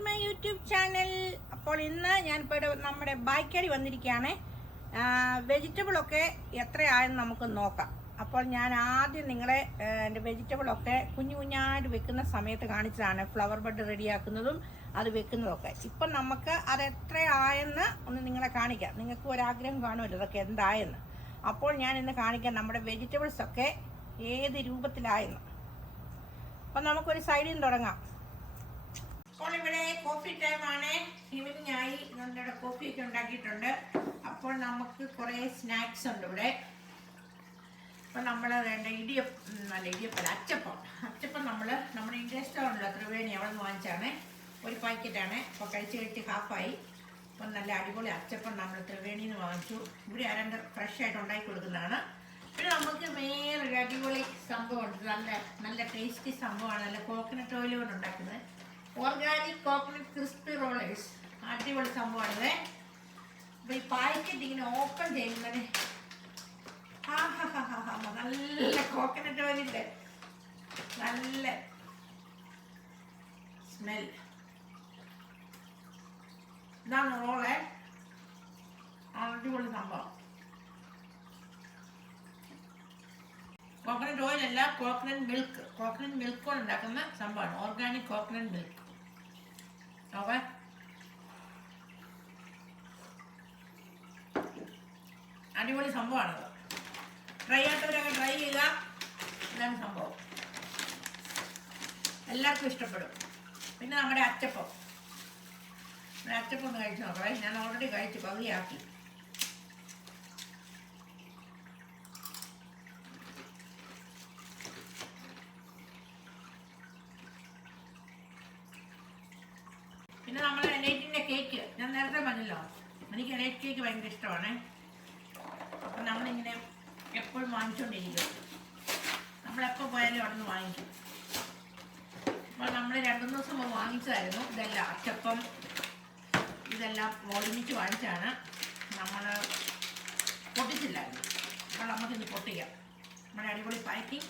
To my YouTube channel. അപ്പോൾ ഇന്ന് ഞാനിപ്പോൾ നമ്മുടെ ബായ്ക്കടി വന്നിരിക്കുകയാണ്. വെജിറ്റബിളൊക്കെ എത്രയായെന്ന് നമുക്ക് നോക്കാം. അപ്പോൾ ഞാൻ ആദ്യം നിങ്ങളെ എൻ്റെ വെജിറ്റബിളൊക്കെ കുഞ്ഞു കുഞ്ഞായിട്ട് വെക്കുന്ന സമയത്ത് കാണിച്ചതാണ്. ഫ്ലവർ ബഡ് റെഡിയാക്കുന്നതും അത് വെക്കുന്നതൊക്കെ. ഇപ്പം നമുക്ക് അത് എത്രയായെന്ന് ഒന്ന് നിങ്ങളെ കാണിക്കാം. നിങ്ങൾക്ക് ഒരാഗ്രഹം കാണുമല്ലോ ഇതൊക്കെ എന്തായെന്ന്. അപ്പോൾ ഞാൻ ഇന്ന് കാണിക്കാം നമ്മുടെ വെജിറ്റബിൾസൊക്കെ ഏത് രൂപത്തിലായെന്ന്. അപ്പം നമുക്കൊരു സൈഡിൽ നിന്ന് തുടങ്ങാം. അപ്പോൾ ഇവിടെ കോഫി ടൈമാണ്. ഈവനിങ് ആയി. നമ്മുടെ കോഫിയൊക്കെ ഉണ്ടാക്കിയിട്ടുണ്ട്. അപ്പോൾ നമുക്ക് കുറേ സ്നാക്സ് ഉണ്ട് ഇവിടെ. അപ്പം നമ്മൾ വേണ്ട അച്ചപ്പം നമ്മുടെ ഇന്ത്യൻ സ്റ്റോറുണ്ടല്ലോ ത്രിവേണി, അവിടെ നിന്ന് വാങ്ങിച്ചാണ്. ഒരു പാക്കറ്റാണ്. അപ്പോൾ കഴിച്ച് ഹാഫായി. അപ്പം നല്ല അടിപൊളി അച്ചപ്പം നമ്മൾ ത്രിവേണിയിൽ നിന്ന് വാങ്ങിച്ചു. ഇവിടെ ആരാണ്ട് ഫ്രഷ് ആയിട്ട് ഉണ്ടാക്കി കൊടുക്കുന്നതാണ്. പിന്നെ നമുക്ക് വേറൊരു അടിപൊളി സംഭവമുണ്ട്. നല്ല ടേസ്റ്റി സംഭവമാണ്. നല്ല കോക്കനട്ട് ഓയിൽ കൊണ്ട് ഉണ്ടാക്കുന്നത്. Organic coconut crispy rollers. അടിപൊളി സംഭവമാണിത്. അപ്പോൾ ഈ പാക്കറ്റ് ഇങ്ങനെ ഓപ്പൺ ചെയ്യുന്നത് നല്ല കോക്കനട്ട് ഓയിലിൻ്റെ നല്ല സ്മെൽ. ഇതാണ് റോള്. അടിപൊളി സംഭവം. കോക്കനട്ട് ഓയിൽ അല്ല, കോക്കനട്ട് മിൽക്ക് കൊണ്ട് ഉണ്ടാക്കുന്ന സംഭവമാണ്. Organic coconut milk. ഓക്കെ, അടിപൊളി സംഭവമാണത്. ട്രൈ ചെയ്യാത്തവരൊക്കെ ട്രൈ ചെയ്യുക. ഇതാണ് സംഭവം. എല്ലാവർക്കും ഇഷ്ടപ്പെടും. പിന്നെ നമ്മുടെ അച്ചപ്പം ഒന്ന് കഴിച്ച് നോക്കണേ. ഞാൻ ഓൾറെഡി കഴിച്ച് പകുതിയാക്കി. പിന്നെ നമ്മൾ എലൈറ്റിൻ്റെ കേക്ക് ഞാൻ നേരത്തെ പറഞ്ഞല്ലോ, എനിക്ക് എലൈറ്റ് കേക്ക് ഭയങ്കര ഇഷ്ടമാണ്. അപ്പം നമ്മളിങ്ങനെ എപ്പോഴും വാങ്ങിച്ചുകൊണ്ടിരിക്കും. നമ്മളെപ്പോൾ പോയാലും അവിടെ നിന്ന് വാങ്ങിക്കും. അപ്പോൾ നമ്മൾ 2-3 ദിവസം മുമ്പ് വാങ്ങിച്ചതായിരുന്നു. ഇതെല്ലാം അച്ചപ്പം ഇതെല്ലാം ഒരുമിച്ച് വാങ്ങിച്ചാണ്. നമ്മൾ പൊട്ടിച്ചില്ലായിരുന്നു. അപ്പോൾ നമുക്കിന്ന് പൊട്ടിക്കാം. നമ്മുടെ അടിപൊളി പാക്കിങ്.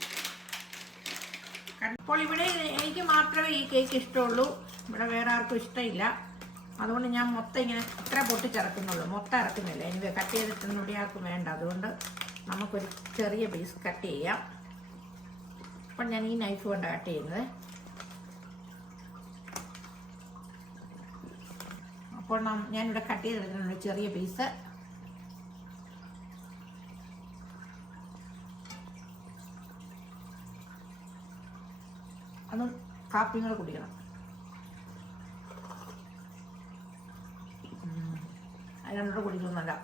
അപ്പോൾ ഇവിടെ എനിക്ക് മാത്രമേ ഈ കേക്ക് ഇഷ്ടമുള്ളൂ. ഇവിടെ വേറെ ആർക്കും ഇഷ്ടമില്ല. അതുകൊണ്ട് ഞാൻ മൊത്തം ഇങ്ങനെ ഇത്ര പൊട്ടിച്ചിറക്കുന്നുള്ളൂ. മൊത്തം ഇറക്കുന്നില്ല. എനിക്ക് കട്ട് ചെയ്തിട്ടൊന്നും ആർക്കും വേണ്ട. അതുകൊണ്ട് നമുക്കൊരു ചെറിയ പീസ് കട്ട് ചെയ്യാം. അപ്പം ഞാൻ ഈ നൈഫ് കൊണ്ട് കട്ട് ചെയ്യുന്നത്. അപ്പോൾ ഞാനിവിടെ കട്ട് ചെയ്തെടുക്കുന്നുണ്ട് ചെറിയ പീസ്. അത് കാപ്പിയും കൂടെ കുടിക്കണം. അതിനോട് കുടിക്കുന്നുണ്ടോ.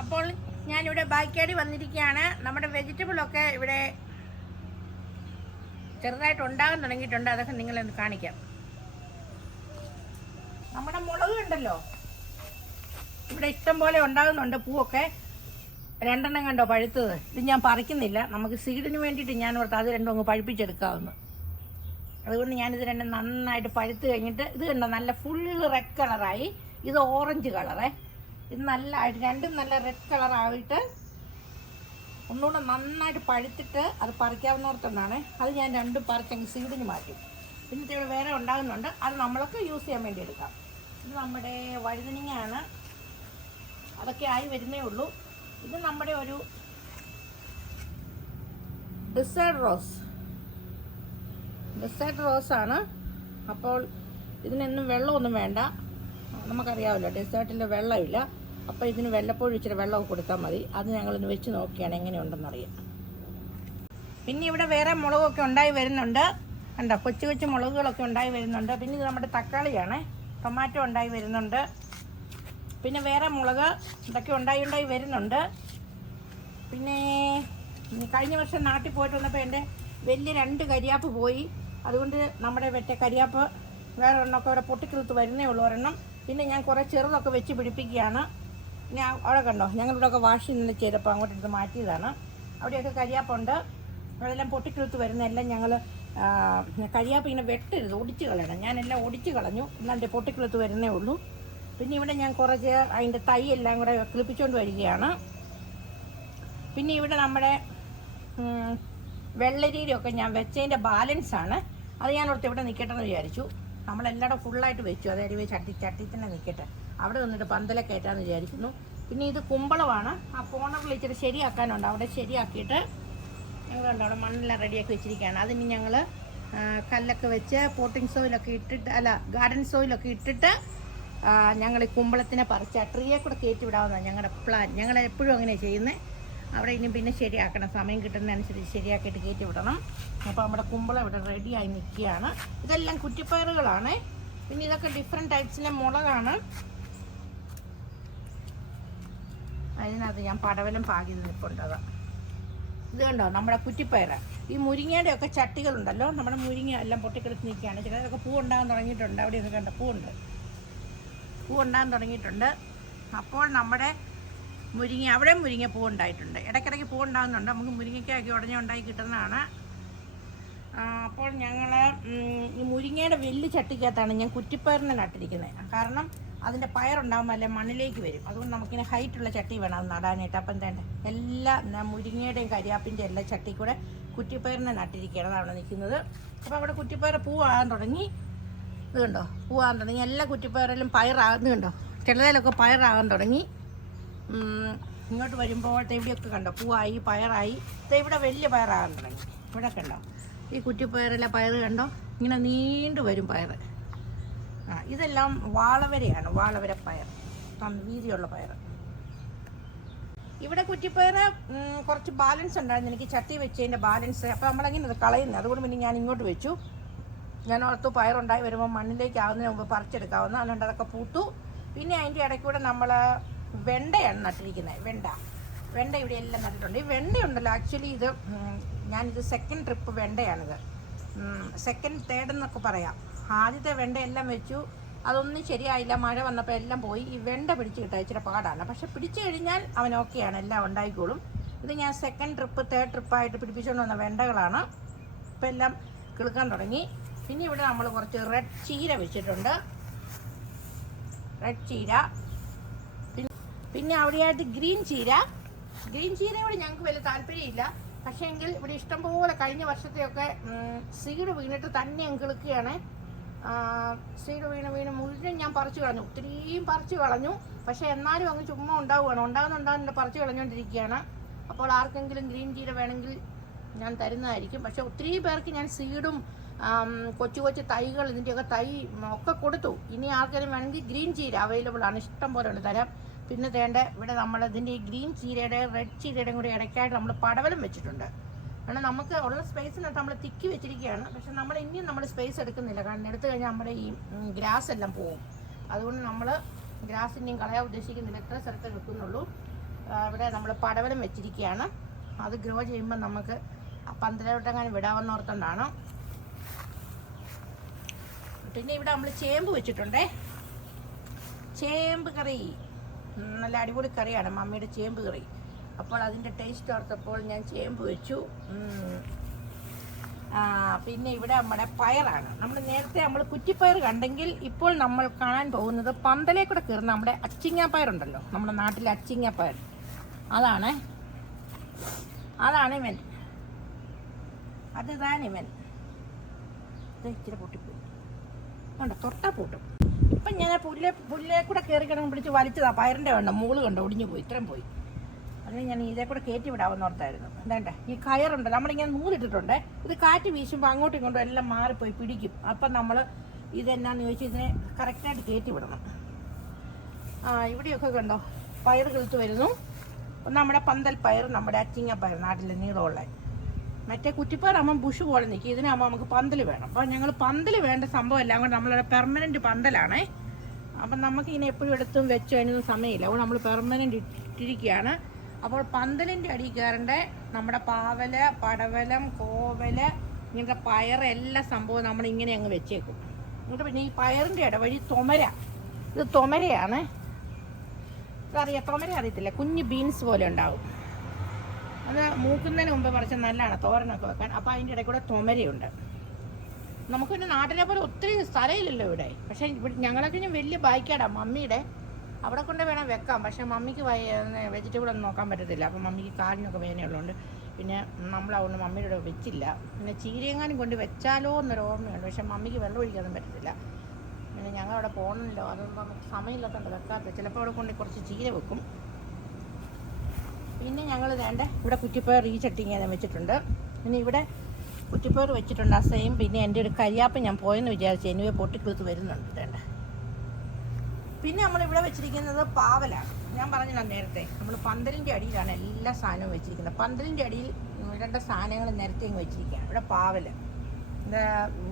അപ്പോൾ ഞാനിവിടെ ബായ്ക്കടി വന്നിരിക്കുകയാണ്. നമ്മുടെ വെജിറ്റബിളൊക്കെ ഇവിടെ ചെറുതായിട്ട് ഉണ്ടാകാൻ തുടങ്ങിയിട്ടുണ്ട്. അതൊക്കെ നിങ്ങളൊന്ന് കാണിക്കാം. നമ്മുടെ മുളക് ഉണ്ടല്ലോ, ഇവിടെ ഇഷ്ടം പോലെ ഉണ്ടാകുന്നുണ്ട്. പൂവൊക്കെ 2 കണ്ടോ പഴുത്തത്. ഇത് ഞാൻ പറിക്കുന്നില്ല. നമുക്ക് സീഡിന് വേണ്ടിയിട്ട് ഞാൻ ഓർത്ത് അത് 2 അങ്ങ് പഴുപ്പിച്ചെടുക്കാവുന്നു. അതുകൊണ്ട് ഞാനിത് 2 നന്നായിട്ട് പഴുത്ത് കഴിഞ്ഞിട്ട് ഇത് കണ്ടോ നല്ല ഫുള്ള് റെഡ് കളറായി. ഇത് ഓറഞ്ച് കളറേ. ഇത് നല്ല 2 നല്ല റെഡ് കളറായിട്ട് ഒന്നുകൂടെ നന്നായിട്ട് പഴുത്തിട്ട് അത് പറിക്കാവുന്നോർത്തൊന്നാണ്. അത് ഞാൻ 2 പറിച്ചെങ്കിൽ സീഡിന് മാറ്റും. പിന്നെ ഇവിടെ വേറെ ഉണ്ടാകുന്നുണ്ട്. അത് നമ്മളൊക്കെ യൂസ് ചെയ്യാൻ വേണ്ടി എടുക്കാം. ഇത് നമ്മുടെ വഴുതനങ്ങയാണ്. അതൊക്കെ ആയി വരുന്നേ ഉള്ളൂ. ഇത് നമ്മുടെ ഒരു ഡെസേർട്ട് റോസാണ്. അപ്പോൾ ഇതിനൊന്നും വെള്ളമൊന്നും വേണ്ട. നമുക്കറിയാമല്ലോ ഡെസേർട്ടിൽ വെള്ളമില്ല. അപ്പോൾ ഇതിന് വല്ലപ്പോഴും ഇച്ചിരി വെള്ളമൊക്കെ കൊടുത്താൽ മതി. അത് ഞങ്ങളൊന്ന് വെച്ച് നോക്കിയാണ് എങ്ങനെയുണ്ടെന്നറിയാം. പിന്നെ ഇവിടെ വേറെ മുളകൊക്കെ ഉണ്ടായി വരുന്നുണ്ട്. കണ്ടോ, കൊച്ചു മുളകുകളൊക്കെ ഉണ്ടായി വരുന്നുണ്ട്. പിന്നെ ഇത് നമ്മുടെ തക്കാളിയാണ്. ടൊമാറ്റോ ഉണ്ടായി വരുന്നുണ്ട്. പിന്നെ വേറെ മുളക് ഇതൊക്കെ ഉണ്ടായി വരുന്നുണ്ട്. പിന്നെ കഴിഞ്ഞ വർഷം നാട്ടിൽ പോയിട്ട് വന്നപ്പോൾ എൻ്റെ വലിയ 2 കരിയാപ്പ് പോയി. അതുകൊണ്ട് നമ്മുടെ കരിയാപ്പ് വേറെ ഒരെണ്ണമൊക്കെ അവിടെ പൊട്ടിക്കിളുത്ത് വരുന്നേ ഉള്ളൂ ഒരെണ്ണം. പിന്നെ ഞാൻ കുറേ ചെറുതൊക്കെ വെച്ച് പിടിപ്പിക്കുകയാണ്. പിന്നെ അവിടെ കണ്ടോ, ഞങ്ങളിവിടെയൊക്കെ വാഷ് ഇന്നലെ ചെയ്തപ്പോൾ അങ്ങോട്ട് എടുത്ത് മാറ്റിയതാണ്. അവിടെയൊക്കെ കരിയാപ്പുണ്ട്. അതെല്ലാം പൊട്ടിക്കിളുത്ത് വരുന്നതെല്ലാം ഞങ്ങൾ കരിയാപ്പ് ഇങ്ങനെ വെട്ടരുത്, ഒടിച്ച് കളയണം. ഞാനെല്ലാം ഒടിച്ച് കളഞ്ഞു. എന്നാൻ്റെ പൊട്ടിക്കിളുത്ത് വരുന്നേ ഉള്ളൂ. പിന്നെ ഇവിടെ ഞാൻ കുറച്ച് അതിൻ്റെ തൈ എല്ലാം കൂടെ കിളിപ്പിച്ചുകൊണ്ട് വരികയാണ്. പിന്നെ ഇവിടെ നമ്മുടെ വെള്ളരിയിലൊക്കെ ഞാൻ വെച്ചതിൻ്റെ ബാലൻസാണ്. അത് ഞാൻ ഓർത്ത് ഇവിടെ നിൽക്കട്ടെ എന്ന് വിചാരിച്ചു. നമ്മളെല്ലാവരും ഫുള്ളായിട്ട് വെച്ചു. അതായത് ചട്ടി തന്നെ നിൽക്കട്ടെ, അവിടെ നിന്നിട്ട് പന്തലെ കയറ്റാമെന്ന് വിചാരിക്കുന്നു. പിന്നെ ഇത് കുമ്പളമാണ്. ആ കോണറിൽ ഇച്ചിരി ശരിയാക്കാനുണ്ട്. അവിടെ ശരിയാക്കിയിട്ട് ഞങ്ങളുണ്ട്, അവിടെ മണ്ണെല്ലാം റെഡിയാക്കി വെച്ചിരിക്കുകയാണ്. അതിന് ഞങ്ങൾ കല്ലൊക്കെ വെച്ച് പോട്ടിംഗ് സോയിലൊക്കെ ഇട്ടിട്ട്, അല്ല ഗാർഡൻ സോയിലൊക്കെ ഇട്ടിട്ട് ഞങ്ങൾ ഈ കുമ്പളത്തിനെ പറിച്ച് ട്രീയെ കൂടെ കയറ്റി വിടാവുന്നതാണ് ഞങ്ങളുടെ പ്ലാൻ. ഞങ്ങൾ എപ്പോഴും അങ്ങനെയാണ് ചെയ്യുന്നത്. അവിടെ ഇനി പിന്നെ ശരിയാക്കണം, സമയം കിട്ടുന്നതനുസരിച്ച് ശരിയാക്കിയിട്ട് കയറ്റി വിടണം. അപ്പോൾ നമ്മുടെ കുമ്പളം ഇവിടെ റെഡിയായി നിൽക്കുകയാണ്. ഇതെല്ലാം കുറ്റിപ്പയറുകളാണ്. പിന്നെ ഇതൊക്കെ ഡിഫറെൻറ്റ് ടൈപ്സിലെ മുളകാണ്. അതിനകത്ത് ഞാൻ പടവലം പാകി നിൽപ്പുണ്ട്. അതാ ഇത് കണ്ടോ നമ്മുടെ കുറ്റിപ്പയർ. ഈ മുരിങ്ങയുടെ ഒക്കെ ചട്ടികളുണ്ടല്ലോ, നമ്മുടെ മുരിങ്ങ എല്ലാം പൊട്ടിക്കെടുത്ത് നിൽക്കുകയാണ്. ചിലതൊക്കെ പൂ ഉണ്ടാകാൻ തുടങ്ങിയിട്ടുണ്ട്. അവിടെയൊക്കെ കണ്ട പൂ ഉണ്ടാകാൻ തുടങ്ങിയിട്ടുണ്ട്. അപ്പോൾ നമ്മുടെ മുരിങ്ങ, അവിടെ മുരിങ്ങ പൂ ഉണ്ടായിട്ടുണ്ട്. ഇടയ്ക്കിടയ്ക്ക് പൂ ഉണ്ടാകുന്നുണ്ട്. നമുക്ക് മുരിങ്ങയ്ക്കാക്കി ഉടനെ കിട്ടുന്നതാണ്. അപ്പോൾ ഞങ്ങൾ ഈ മുരിങ്ങയുടെ വലിയ ചട്ടിക്കകത്താണ് ഞാൻ കുറ്റിപ്പയറിനെ നട്ടിരിക്കുന്നത്. കാരണം അതിൻ്റെ പയറുണ്ടാകുമ്പോൾ അല്ലെ മണ്ണിലേക്ക് വരും. അതുകൊണ്ട് നമുക്കിങ്ങനെ ഹൈറ്റുള്ള ചട്ടി വേണം അത് നടാനായിട്ട്. അപ്പം എന്താ എല്ലാ മുരിങ്ങയുടെയും കരിയാപ്പിൻ്റെ എല്ലാ ചട്ടി കൂടെ കുറ്റിപ്പയറിനെ നട്ടിരിക്കുകയാണ്. അതാണ് നിൽക്കുന്നത്. അപ്പോൾ അവിടെ കുറ്റിപ്പയർ പൂവാകാൻ തുടങ്ങി. ഇത് കണ്ടോ, പൂവാകാൻ തുടങ്ങി. എല്ലാ കുറ്റിപ്പയറിലും പയറാകുന്നത് കണ്ടോ, ചിലതിലൊക്കെ പയറാകാൻ തുടങ്ങി. ഇങ്ങോട്ട് വരുമ്പോഴത്തെ ഇവിടെയൊക്കെ കണ്ടോ പൂവായി, പയറായി. ഇവിടെ വലിയ പയറാകാൻ തുടങ്ങി. ഇവിടെ കണ്ടോ ഈ കുറ്റിപ്പയറിലെ പയർ കണ്ടോ, ഇങ്ങനെ നീണ്ടു വരും പയർ. ഇതെല്ലാം വാളവരയാണ്, വാളവര പയർ, വീതിയുള്ള പയർ. ഇവിടെ കുറ്റിപ്പയർ കുറച്ച് ബാലൻസ് ഉണ്ടായിരുന്നു എനിക്ക് ചട്ടി വെച്ചതിൻ്റെ ബാലൻസ്. അപ്പോൾ നമ്മളെങ്ങനെ അത് കളയുന്നത്, അതുകൊണ്ട് പിന്നെ ഞാൻ ഇങ്ങോട്ട് വെച്ചു. ഞാൻ ഓർത്തു പയറുണ്ടായി വരുമ്പോൾ മണ്ണിലേക്ക് ആവുന്നതിന് മുമ്പ് പറിച്ചെടുക്കാവുന്ന. അതുകൊണ്ട് അതൊക്കെ പൂത്തു. പിന്നെ അതിൻ്റെ ഇടയ്ക്കൂടെ നമ്മൾ വെണ്ടയാണ് നട്ടിരിക്കുന്നത്. വെണ്ട ഇവിടെ എല്ലാം നട്ടിട്ടുണ്ട്. ഈ വെണ്ടയുണ്ടല്ലോ, ആക്ച്വലി ഇത് ഞാനിത് സെക്കൻഡ് ട്രിപ്പ് വെണ്ടയാണിത്. സെക്കൻഡ് തേർഡ് എന്നൊക്കെ പറയാം. ആദ്യത്തെ വെണ്ടയെല്ലാം വെച്ചു, അതൊന്നും ശരിയായില്ല. മഴ വന്നപ്പോൾ എല്ലാം പോയി. ഈ വെണ്ട പിടിച്ച് കിട്ടാൻ ഇച്ചിരി പാടാണ്. പക്ഷെ പിടിച്ചു കഴിഞ്ഞാൽ അവൻ ഓക്കെയാണ്, എല്ലാം ഉണ്ടായിക്കോളും. ഇത് ഞാൻ സെക്കൻഡ് ട്രിപ്പ് തേർഡ് ട്രിപ്പായിട്ട് പിടിപ്പിച്ചുകൊണ്ട് വന്ന വെണ്ടകളാണ്. ഇപ്പം എല്ലാം കിളുക്കാൻ തുടങ്ങി. പിന്നെ ഇവിടെ നമ്മൾ കുറച്ച് റെഡ് ചീര വെച്ചിട്ടുണ്ട്. റെഡ് ചീര, പിന്നെ അവിടെയായിട്ട് ഗ്രീൻ ചീരയോട് ഞങ്ങൾക്ക് വലിയ താല്പര്യമില്ല. പക്ഷേ എങ്കിൽ ഇവിടെ ഇഷ്ടംപോലെ കഴിഞ്ഞ വർഷത്തെയൊക്കെ സീഡ് വീണിട്ട് തന്നെ അങ്ങ് കിളുക്കുകയാണ്. സീഡ് വീണ് മുഴുവൻ ഞാൻ പറിച്ചു കളഞ്ഞു, ഒത്തിരിയും പറിച്ചു കളഞ്ഞു. പക്ഷേ എന്നാലും അങ്ങ് ചുമ്മാ ഉണ്ടാകുന്നുണ്ട് പറിച്ചു കളഞ്ഞുകൊണ്ടിരിക്കുകയാണ്. അപ്പോൾ ആർക്കെങ്കിലും ഗ്രീൻ ചീര വേണമെങ്കിൽ ഞാൻ തരുന്നതായിരിക്കും. പക്ഷേ ഒത്തിരി പേർക്ക് ഞാൻ സീഡും കൊച്ചു കൊച്ചു തൈകൾ ഇതിൻ്റെയൊക്കെ തൈ ഒക്കെ കൊടുത്തു. ഇനി ആർക്കെങ്കിലും വേണമെങ്കിൽ ഗ്രീൻ ചീര അവൈലബിൾ ആണ്, ഇഷ്ടം പോലെ ഉണ്ട്, തരാം. പിന്നെ തേണ്ട ഇവിടെ നമ്മൾ ഇതിൻ്റെ ഈ ഗ്രീൻ ചീരയുടെ റെഡ് ചീരയുടെയും കൂടി ഇടയ്ക്കായിട്ട് നമ്മൾ പടവലം വെച്ചിട്ടുണ്ട്. കാരണം നമുക്ക് ഉള്ള സ്പേസിനകത്ത് നമ്മൾ തിക്കി വെച്ചിരിക്കുകയാണ്. പക്ഷെ നമ്മൾ ഇനിയും നമ്മൾ സ്പേസ് എടുക്കുന്നില്ല. കാരണം എടുത്തു കഴിഞ്ഞാൽ നമ്മുടെ ഈ ഗ്രാസ് എല്ലാം പോകും. അതുകൊണ്ട് നമ്മൾ ഗ്രാസ് ഇനിയും കളയാൻ ഉദ്ദേശിക്കുന്നില്ല, എത്ര സ്ഥലത്ത് വെക്കുന്നുള്ളൂ. ഇവിടെ നമ്മൾ പടവലം വെച്ചിരിക്കുകയാണ്. അത് ഗ്രോ ചെയ്യുമ്പോൾ നമുക്ക് പന്തലോട്ടങ്ങനെ വിടാമെന്ന് ഓർത്തുകൊണ്ടാണ്. പിന്നെ ഇവിടെ നമ്മൾ ചേമ്പ് വെച്ചിട്ടുണ്ടേ. ചേമ്പ് കറി നല്ല അടിപൊളി കറിയാണ്, മമ്മിയുടെ ചേമ്പ് കറി. അപ്പോൾ അതിൻ്റെ ടേസ്റ്റ് ഓർത്തപ്പോൾ ഞാൻ ചേമ്പ് വെച്ചു. പിന്നെ ഇവിടെ നമ്മുടെ പയറാണ്. നമ്മൾ കുറ്റിപ്പയർ കണ്ടെങ്കിൽ ഇപ്പോൾ നമ്മൾ കാണാൻ പോകുന്നത് പന്തലേക്കൂടെ കയറുന്ന നമ്മുടെ അച്ചിങ്ങാപ്പയറുണ്ടല്ലോ, നമ്മുടെ നാട്ടിലെ അച്ചിങ്ങാപ്പയർ. അതാണ് ഇവൻ. ഇതാണ് ഇവൻ. ഇത് ഇച്ചിരി പൊട്ടിപ്പോയി കണ്ടോ, തൊട്ടാ പൂട്ടും. ഇപ്പം ഞാൻ പുല്ലേ കൂടെ കയറി കിടന്ന് പിടിച്ച് വലിച്ചതാ. പയറിൻ്റെ വേണ്ട മൂള് കണ്ടോ, ഒടിഞ്ഞു പോയി, ഇത്രയും പോയി. അതിന് ഞാൻ ഇതേ കൂടെ കയറ്റി വിടാമെന്ന് ഓർത്തായിരുന്നു. എന്താ ഈ കയറുണ്ട്, നമ്മളിങ്ങനെ നൂലിട്ടിട്ടുണ്ട്. ഇത് കാറ്റ് വീശുമ്പോൾ അങ്ങോട്ടും ഇങ്ങോട്ടും എല്ലാം മാറിപ്പോയി പിടിക്കും. അപ്പം നമ്മൾ ഇതെന്നാന്ന് ചോദിച്ചാൽ ഇതിനെ കറക്റ്റായിട്ട് കയറ്റി വിടണം. ഇവിടെയൊക്കെ കണ്ടോ പയർ കിളുത്ത് വരുന്നു. നമ്മുടെ പന്തൽ പയർ, നമ്മുടെ അച്ചിങ്ങ പയർ, നാട്ടിലെ നീളമുള്ള. മറ്റേ കുറ്റിപ്പയറാകുമ്പോൾ ബുഷ് പോലെ നിൽക്കും. ഇതിനാകുമ്പോൾ നമുക്ക് പന്തൽ വേണം. അപ്പോൾ ഞങ്ങൾ പന്തൽ വേണ്ട സംഭവം എല്ലാം കൊണ്ട് നമ്മളുടെ പെർമനൻറ്റ് പന്തലാണേ. അപ്പം നമുക്ക് ഇതിനെ എപ്പോഴും എടുത്തും വെച്ച് അതിനൊന്നും സമയമില്ല. അപ്പോൾ നമ്മൾ പെർമനൻറ്റ് ഇട്ടിരിക്കുകയാണ്. അപ്പോൾ പന്തലിൻ്റെ അടിയിൽ കയറേണ്ട നമ്മുടെ പാവല്, പടവലം, കോവല്, ഇങ്ങനത്തെ പയർ എല്ലാ സംഭവവും നമ്മളിങ്ങനെ അങ്ങ് വെച്ചേക്കും. എന്നിട്ട് പിന്നെ ഈ പയറിൻ്റെ ഇടവഴി ഇത് തൊമരയാണ്. ഇതറിയാം, തൊമര അറിയത്തില്ല, കുഞ്ഞ് ബീൻസ് പോലെ ഉണ്ടാവും. അത് മൂക്കുന്നതിന് മുമ്പ് പറിച്ചാൽ നല്ലതാണ് തോരനൊക്കെ വെക്കാൻ. അപ്പോൾ അതിൻ്റെ ഇടയിൽ കൂടെ തൊമരയുണ്ട്. നമുക്ക് പിന്നെ നാട്ടിലെ പോലെ ഒത്തിരി സ്ഥലമില്ലല്ലോ ഇവിടെ. പക്ഷേ ഇവിടെ ഞങ്ങളൊക്കെ ഇനി വലിയ ബായ്ക്കാടാണ് മമ്മിയുടെ. അവിടെ കൊണ്ട് വേണം വെക്കാം. പക്ഷേ മമ്മിക്ക് വെജിറ്റബിൾ ഒന്നും നോക്കാൻ പറ്റത്തില്ല. അപ്പോൾ മമ്മിക്ക് കാലിനൊക്കെ വേദനയുള്ളതുകൊണ്ട് പിന്നെ നമ്മളതുകൊണ്ട് മമ്മിയുടെ കൂടെ വെച്ചില്ല. പിന്നെ ചീരയെങ്ങാനും കൊണ്ട് വെച്ചാലോ എന്നൊരു ഓർമ്മയുണ്ട്. പക്ഷെ മമ്മിക്ക് വെള്ളം ഒഴിക്കാനൊന്നും പറ്റത്തില്ല. പിന്നെ ഞങ്ങളവിടെ പോകണമല്ലോ, അതൊന്നും നമുക്ക് സമയമില്ലാത്തതുകൊണ്ട് വെക്കാത്ത. ചിലപ്പോൾ അവിടെ കൊണ്ട് കുറച്ച് ചീര വെക്കും. പിന്നെ ഞങ്ങൾ വേണ്ട ഇവിടെ കുറ്റിപ്പയർ ഈ ചട്ടിങ്ങനെ വെച്ചിട്ടുണ്ട്. പിന്നെ ഇവിടെ കുറ്റിപ്പയർ വെച്ചിട്ടുണ്ട് ആ സെയിം. പിന്നെ എൻ്റെ ഒരു കരിയാപ്പം ഞാൻ പോയെന്ന് വിചാരിച്ചു, എനിവേ പൊട്ടിക്കിളുത്ത് വരുന്നുണ്ട് വേണ്ട. പിന്നെ നമ്മളിവിടെ വെച്ചിരിക്കുന്നത് പാവലാണ്. ഞാൻ പറഞ്ഞില്ല നേരത്തെ, നമ്മൾ പന്തലിൻ്റെ അടിയിലാണ് എല്ലാ സാധനവും വെച്ചിരിക്കുന്നത്. പന്തലിൻ്റെ അടിയിൽ ഇടേണ്ട സാധനങ്ങൾ നേരത്തെ അങ്ങ് വെച്ചിരിക്കുകയാണ്. ഇവിടെ പാവൽ,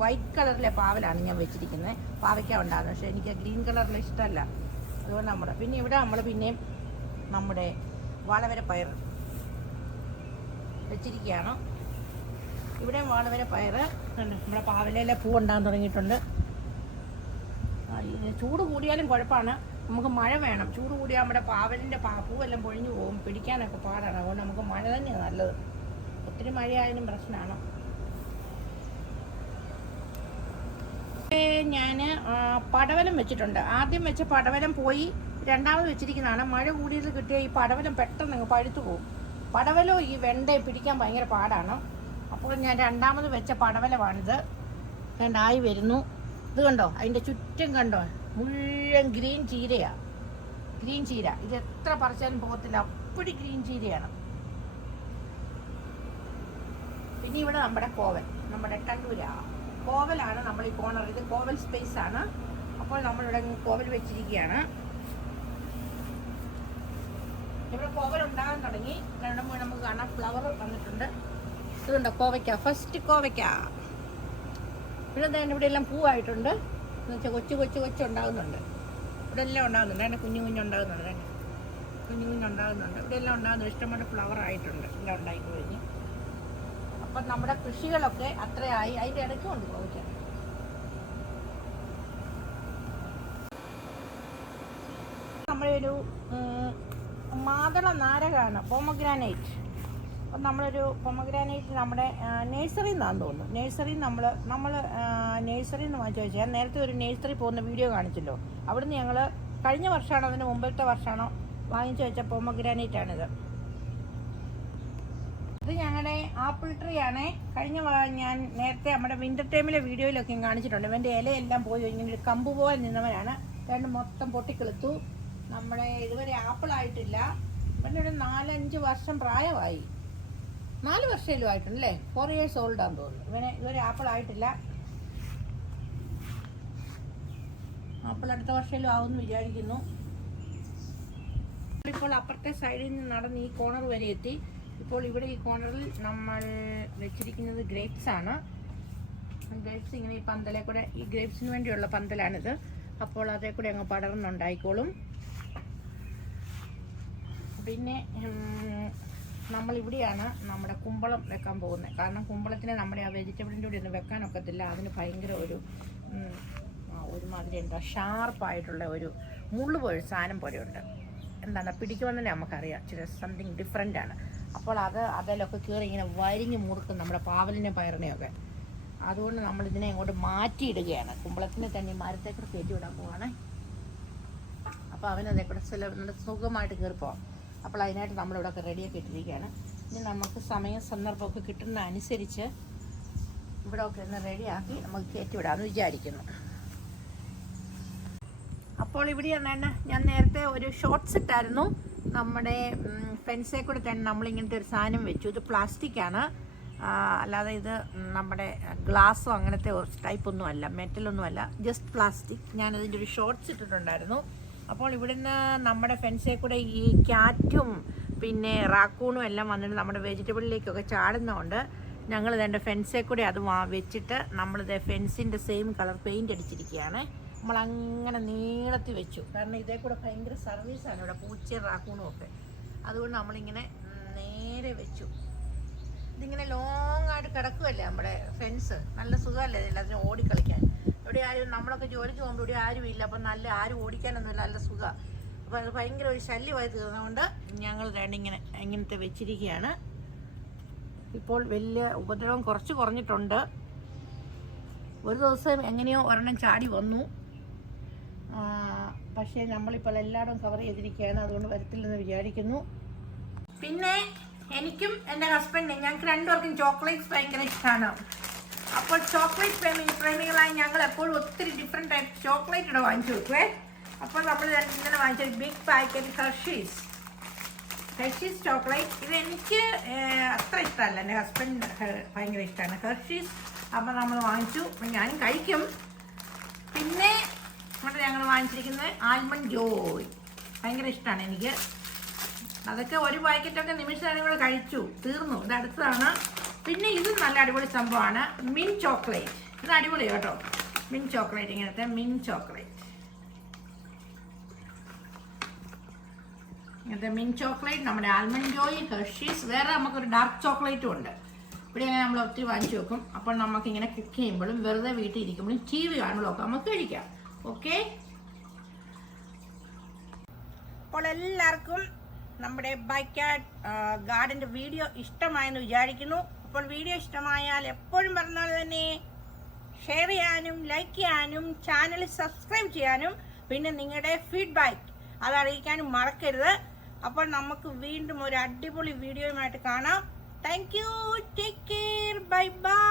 വൈറ്റ് കളറിലെ പാവലാണ് ഞാൻ വെച്ചിരിക്കുന്നത്. പാവയ്ക്ക ഉണ്ടാകുന്നത്, പക്ഷേ എനിക്ക് ഗ്രീൻ കളറിൽ ഇഷ്ടമല്ല. അതുകൊണ്ട് പിന്നെ ഇവിടെ നമ്മൾ പിന്നെയും നമ്മുടെ വാളവര പയർ വെച്ചിരിക്കുകയാണ്. ഇവിടെയും വാളവര പയർ നമ്മുടെ പാവലയിലെ പൂ ഉണ്ടാകാൻ തുടങ്ങിയിട്ടുണ്ട്. ചൂട് കൂടിയാലും കുഴപ്പമാണ്, നമുക്ക് മഴ വേണം. ചൂട് കൂടിയാൽ നമ്മുടെ പാവലിൻ്റെ പൂവെല്ലാം പൊഴിഞ്ഞു പോകും, പിടിക്കാനൊക്കെ പാടാണ്. അതുകൊണ്ട് നമുക്ക് മഴ തന്നെയാണ് നല്ലത്. ഒത്തിരി മഴയായാലും പ്രശ്നമാണ്. ഞാൻ പടവലം വെച്ചിട്ടുണ്ട്. ആദ്യം വെച്ച പടവലം പോയി രണ്ടാമത് വെച്ചിരിക്കുന്നതാണ്. മഴ കൂടിയത് കിട്ടിയ ഈ പടവലം പെട്ടെന്ന് പഴുത്തു പോകും. പടവലോ ഈ വെണ്ടയും പിടിക്കാൻ ഭയങ്കര പാടാണ്. അപ്പോൾ ഞാൻ രണ്ടാമത് വെച്ച പടവലമാണിത്. രണ്ടായി വരുന്നു. ഇത് കണ്ടോ, അതിൻ്റെ ചുറ്റും കണ്ടോ, മുഴുവൻ ഗ്രീൻ ചീരയാണ്. ഗ്രീൻ ചീര ഇത് എത്ര പറിച്ചാലും പോകത്തില്ല, അപ്പടി ഗ്രീൻ ചീരയാണ്. പിന്നെ ഇവിടെ നമ്മുടെ കോവൽ, നമ്മുടെ ടണ്ടൂര കോവലാണ് നമ്മൾ ഈ കോർണർ. ഇത് കോവൽ സ്പേസ് ആണ്. അപ്പോൾ നമ്മളിവിടെ കോവൽ വെച്ചിരിക്കുകയാണ്. ഇവിടെ കോവൽ ഉണ്ടാകാൻ തുടങ്ങി. രണ്ടുമ്പോൾ നമുക്ക് കാണാം ഫ്ലവർ വന്നിട്ടുണ്ട്. ഇതുണ്ടോ കോവയ്ക്ക, ഫസ്റ്റ് കോവയ്ക്ക. ഇവിടെ തന്നെ ഇവിടെ എല്ലാം പൂവായിട്ടുണ്ട്. എന്ന് വെച്ചാൽ കൊച്ചുണ്ടാകുന്നുണ്ട്. ഇവിടെ എല്ലാം ഉണ്ടാകുന്നുണ്ട്. അതിൻ്റെ കുഞ്ഞുണ്ടാകുന്നുണ്ട്. കുഞ്ഞുണ്ടാകുന്നുണ്ട്. ഇവിടെ എല്ലാം ഉണ്ടാകുന്നുണ്ട്. ഇഷ്ടംപോലെ ഫ്ലവർ ആയിട്ടുണ്ട്. എല്ലാം ഉണ്ടായി കഴിഞ്ഞ്. അപ്പം നമ്മുടെ കൃഷികളൊക്കെ അത്രയായി. അതിൻ്റെ ഇടയ്ക്കും ഉണ്ട് കോവയ്ക്ക. നമ്മുടെ ഒരു മാതള നാരകമാണ് പൊമഗ്രാനൈറ്റ്. അപ്പം നമ്മളൊരു പൊമഗ്രാനൈറ്റ് നമ്മുടെ നേഴ്സറിയിൽ നിന്നാന്ന് തോന്നുന്നു. നേഴ്സറിയിൽ നമ്മൾ നേഴ്സറിയിൽ നിന്ന് വാങ്ങിച്ചു വെച്ചാൽ നേരത്തെ ഒരു നേഴ്സറി പോകുന്ന വീഡിയോ കാണിച്ചല്ലോ. അവിടുന്ന് ഞങ്ങൾ കഴിഞ്ഞ വർഷമാണോ അതിന് മുമ്പത്തെ വർഷമാണോ വാങ്ങിച്ചു വെച്ച പൊമഗ്രാനൈറ്റാണിത്. ഇത് ഞങ്ങളുടെ ആപ്പിൾ ട്രീ ആണേ. ഞാൻ നേരത്തെ നമ്മുടെ വിൻ്റർ ടൈമിലെ വീഡിയോയിലൊക്കെ കാണിച്ചിട്ടുണ്ട്. ഇവൻ്റെ ഇലയെല്ലാം പോയി ഇങ്ങനെ ഒരു കമ്പ് പോലെ നിന്നവനാണ്. രണ്ട് മൊത്തം പൊട്ടിക്കിളുത്തു. നമ്മുടെ ഇതുവരെ ആപ്പിളായിട്ടില്ല. ഇവൻ്റെ ഒരു 4-5 വർഷം പ്രായമായി. 4 വർഷമേലും ആയിട്ടുണ്ട് അല്ലേ? 4 years ഓൾഡാന്ന് തോന്നുന്നു. ഇവനെ ഇതുവരെ ആപ്പിളായിട്ടില്ല. ആപ്പിൾ അടുത്ത വർഷമേലും ആവുമെന്ന് വിചാരിക്കുന്നു. ഇപ്പോൾ അപ്പുറത്തെ സൈഡിൽ നിന്ന് നടന്ന് ഈ കോർണർ വരെ എത്തി. ഇപ്പോൾ ഇവിടെ ഈ കോർണറിൽ നമ്മൾ വെച്ചിരിക്കുന്നത് ഗ്രേപ്സ് ആണ്. ഗ്രേപ്സ് ഇങ്ങനെ ഈ പന്തലെ കൂടെ, ഈ ഗ്രേപ്സിന് വേണ്ടിയുള്ള പന്തലാണിത്. അപ്പോൾ അതേ കൂടെ അങ്ങ് പടർന്നുണ്ടായിക്കോളും. പിന്നെ നമ്മളിവിടെയാണ് നമ്മുടെ കുമ്പളം വെക്കാൻ പോകുന്നത്. കാരണം കുമ്പളത്തിന് നമ്മുടെ ആ വെജിറ്റബിളിൻ്റെ കൂടെ ഒന്നും വെക്കാനൊക്കത്തില്ല. അതിന് ഭയങ്കര ഒരുമാതിരി എന്താ ഷാർപ്പായിട്ടുള്ള ഒരു മുള്ളു പോലെ സാധനം പോലെയുണ്ട്. എന്താണ് പിടിക്കുമെന്നല്ലേ നമുക്കറിയാം. സംതിങ് ഡിഫറെൻ്റ് ആണ്. അപ്പോൾ അതിലൊക്കെ കയറി ഇങ്ങനെ വരിഞ്ഞ് മുറുക്കും നമ്മുടെ പാവലിനെ പയറിനെയൊക്കെ. അതുകൊണ്ട് നമ്മളിതിനെ ഇങ്ങോട്ട് മാറ്റിയിടുകയാണ്. കുമ്പളത്തിനെ തന്നെ മരത്തേക്കൂടെ കയറ്റി വിടാൻ പോവാണ്. അപ്പോൾ അവനതേക്കൂടെ നല്ല സുഖമായിട്ട് കയറിപ്പോവാം. അപ്പോൾ അതിനായിട്ട് നമ്മളിവിടെയൊക്കെ റെഡിയാക്കി ഇട്ടിരിക്കുകയാണ്. ഇനി നമുക്ക് സമയം സന്ദർഭമൊക്കെ കിട്ടുന്ന അനുസരിച്ച് ഇവിടെയൊക്കെ ഒന്ന് റെഡിയാക്കി നമുക്ക് കയറ്റിവിടാമെന്ന് വിചാരിക്കുന്നു. അപ്പോൾ ഇവിടെയാണ് ഞാൻ നേരത്തെ ഒരു ഷോർട്ട്സ് ഇട്ടായിരുന്നു. നമ്മുടെ ഫെൻസേ കൂടെ തന്നെ നമ്മളിങ്ങനത്തെ ഒരു സാധനം വെച്ചു. ഇത് പ്ലാസ്റ്റിക്കാണ്, അല്ലാതെ ഇത് നമ്മുടെ ഗ്ലാസ്സോ അങ്ങനത്തെ ടൈപ്പൊന്നും അല്ല, മെറ്റലൊന്നും അല്ല, ജസ്റ്റ് പ്ലാസ്റ്റിക്. ഞാനതിൻ്റെ ഒരു ഷോർട്ട്സ് ഇട്ടിട്ടുണ്ടായിരുന്നു. അപ്പോൾ ഇവിടുന്ന് നമ്മുടെ ഫെൻസേ കൂടെ ഈ ക്യാറ്റും പിന്നെ റാക്കൂണും എല്ലാം വന്നിട്ട് നമ്മുടെ വെജിറ്റബിളിലേക്കൊക്കെ ചാടുന്നതുകൊണ്ട് ഞങ്ങൾ ഇതിൻ്റെ ഫെൻസേ കൂടെ അത് വെച്ചിട്ട് നമ്മളിത് ഫെൻസിൻ്റെ സെയിം കളർ പെയിൻ്റ് അടിച്ചിരിക്കുകയാണ്. നമ്മളങ്ങനെ നീളത്തിൽ വെച്ചു. കാരണം ഇതേ കൂടെ ഭയങ്കര സർവീസാണ് ഇവിടെ, പൂച്ചയും റാക്കൂണും ഒക്കെ. അതുകൊണ്ട് നമ്മളിങ്ങനെ നേരെ വെച്ചു. ഇതിങ്ങനെ ലോങ് ആയിട്ട് കിടക്കുമല്ലേ നമ്മുടെ ഫെൻസ്. നല്ല സുഖമല്ലേ എല്ലാത്തിനും ഓടിക്കളിക്കാൻ. ഇവിടെ ആരും, നമ്മളൊക്കെ ജോലിക്ക് പോകുമ്പോൾ ഇവിടെ ആരും ഇല്ല. അപ്പം ആരും ഓടിക്കാനൊന്നുമില്ല, നല്ല സുഖമാണ്. അപ്പോൾ അത് ഭയങ്കര ഒരു ശല്യമായി തീർന്നതുകൊണ്ട് ഞങ്ങൾ ഇങ്ങനത്തെ വെച്ചിരിക്കുകയാണ്. ഇപ്പോൾ വലിയ ഉപദ്രവം കുറഞ്ഞിട്ടുണ്ട്. ഒരു ദിവസം എങ്ങനെയോ ഒരെണ്ണം ചാടി വന്നു. പക്ഷേ നമ്മളിപ്പോൾ എല്ലായിടും കവർ ചെയ്തിരിക്കുകയാണ്. അതുകൊണ്ട് വരത്തില്ലെന്ന് വിചാരിക്കുന്നു. പിന്നെ എനിക്കും എൻ്റെ ഹസ്ബൻഡിനും ഞങ്ങൾക്ക് രണ്ടുപേർക്കും ചോക്ലേറ്റ്സ് ഭയങ്കര ഇഷ്ടമാണ്. അപ്പോൾ ചോക്ലേറ്റ് പ്രേമികളായി ഞങ്ങൾ എപ്പോഴും ഒത്തിരി ഡിഫറെൻറ്റ് ടൈപ്പ് ചോക്ലേറ്റ് ഇവിടെ വാങ്ങിച്ചു വെക്കുവേ. അപ്പോൾ നമ്മൾ ഇന്നലെ വാങ്ങിച്ചൊരു ബിഗ് പാക്കറ്റ് ഹെർഷീസ് ചോക്ലേറ്റ്. ഇത് എനിക്ക് അത്ര ഇഷ്ടമല്ല, എൻ്റെ ഹസ്ബൻഡ് ഭയങ്കര ഇഷ്ടമാണ് ഹെർഷീസ്. അപ്പോൾ നമ്മൾ വാങ്ങിച്ചു, ഞാനും കഴിക്കും. പിന്നെ ഇവിടെ ഞങ്ങൾ വാങ്ങിച്ചിരിക്കുന്നത് ആൽമണ്ട് ജോയ്, ഭയങ്കര ഇഷ്ടമാണ് എനിക്ക്. അതൊക്കെ ഒരു പാക്കറ്റൊക്കെ നിമിഷം കൂടെ കഴിച്ചു, തീർന്നു. ഇത് അടുത്തതാണ്. പിന്നെ ഇത് നല്ല അടിപൊളി സംഭവമാണ്, മിൻ ചോക്ലേറ്റ്. ഇത് അടിപൊളി കേട്ടോ, മിൻ ചോക്ലേറ്റ്. ഇങ്ങനത്തെ മിൻ ചോക്ലേറ്റ്, ഇങ്ങനത്തെ മിൻ ചോക്ലേറ്റ്. നമ്മുടെ ആൽമണ്ട് ജോയ്, ഹെർഷീസ്, വേറെ നമുക്കൊരു ഡാർക്ക് ചോക്ലേറ്റും ഉണ്ട്. ഇവിടെ ഇങ്ങനെ നമ്മൾ ഒത്തിരി വാങ്ങിച്ചു വെക്കും. അപ്പോൾ നമുക്കിങ്ങനെ കുക്ക് ചെയ്യുമ്പോഴും വെറുതെ വീട്ടിൽ ഇരിക്കുമ്പോഴും TV കാണുമ്പോഴൊക്കെ നമുക്ക് കഴിക്കാം. ഓക്കെ, അപ്പോൾ എല്ലാവർക്കും നമ്മുടെ ബൈക്കാഡ് ഗാർഡൻ്റെ വീഡിയോ ഇഷ്ടമായെന്ന് വിചാരിക്കുന്നു. അപ്പോൾ വീഡിയോ ഇഷ്ടമായാൽ എപ്പോഴും പറഞ്ഞാൽ തന്നെ ഷെയർ ചെയ്യാനും ലൈക്ക് ചെയ്യാനും ചാനൽ സബ്സ്ക്രൈബ് ചെയ്യാനും പിന്നെ നിങ്ങളുടെ ഫീഡ്ബാക്ക് അത് അറിയിക്കാനും മറക്കരുത്. അപ്പോൾ നമുക്ക് വീണ്ടും ഒരു അടിപൊളി വീഡിയോയുമായിട്ട് കാണാം. Thank you, take care, bye bye.